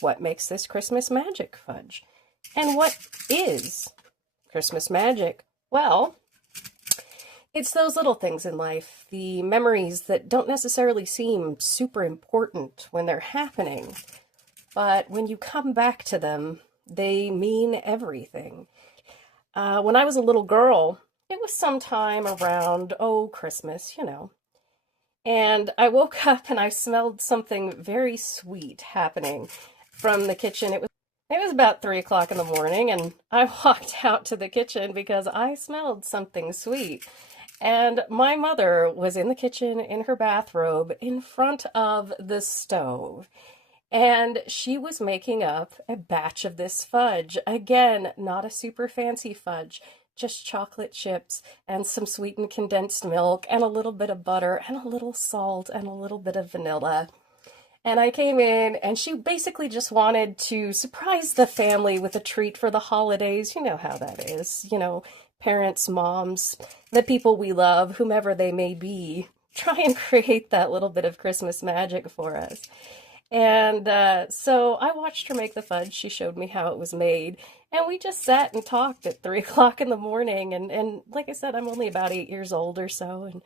what makes this Christmas magic fudge? And what is Christmas magic? Well, it's those little things in life, the memories that don't necessarily seem super important when they're happening, but when you come back to them, they mean everything. When I was a little girl, it was sometime around, Christmas, and I woke up and I smelled something very sweet happening from the kitchen. It was about 3 o'clock in the morning, and I walked out to the kitchen because I smelled something sweet. And my mother was in the kitchen in her bathrobe in front of the stove. And she was making up a batch of this fudge. Again, not a super fancy fudge, just chocolate chips and some sweetened condensed milk and a little bit of butter and a little salt and a little bit of vanilla. And I came in, and she basically just wanted to surprise the family with a treat for the holidays. You know how that is. Parents, moms, the people we love, whomever they may be, try and create that little bit of Christmas magic for us. And so I watched her make the fudge. She showed me how it was made. And we just sat and talked at 3 o'clock in the morning. And like I said, I'm only about 8 years old or so. And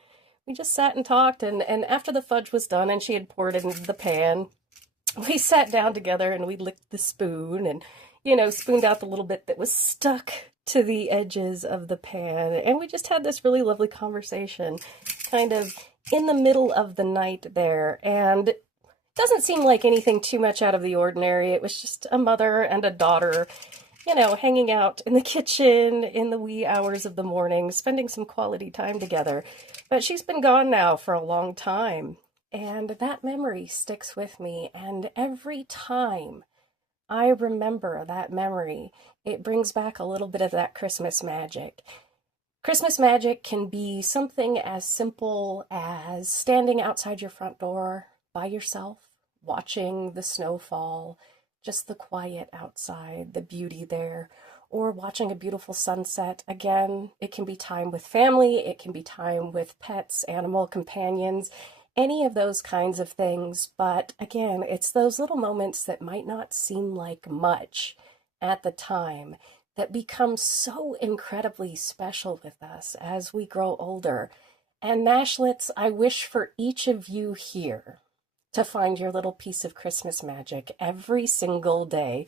we just sat and talked. And after the fudge was done and she had poured it into the pan, we sat down together and we licked the spoon and, spooned out the little bit that was stuck to the edges of the pan. And we just had this really lovely conversation kind of in the middle of the night there. And it doesn't seem like anything too much out of the ordinary. It was just a mother and a daughter, hanging out in the kitchen in the wee hours of the morning, spending some quality time together. But she's been gone now for a long time. And that memory sticks with me. And every time I remember that memory, it brings back a little bit of that Christmas magic. Christmas magic can be something as simple as standing outside your front door by yourself, watching the snow fall, just the quiet outside, the beauty there, or watching a beautiful sunset. Again, it can be time with family, it can be time with pets, animal companions, any of those kinds of things. But again, it's those little moments that might not seem like much at the time that become so incredibly special with us as we grow older. And Nashlets, I wish for each of you here to find your little piece of Christmas magic every single day.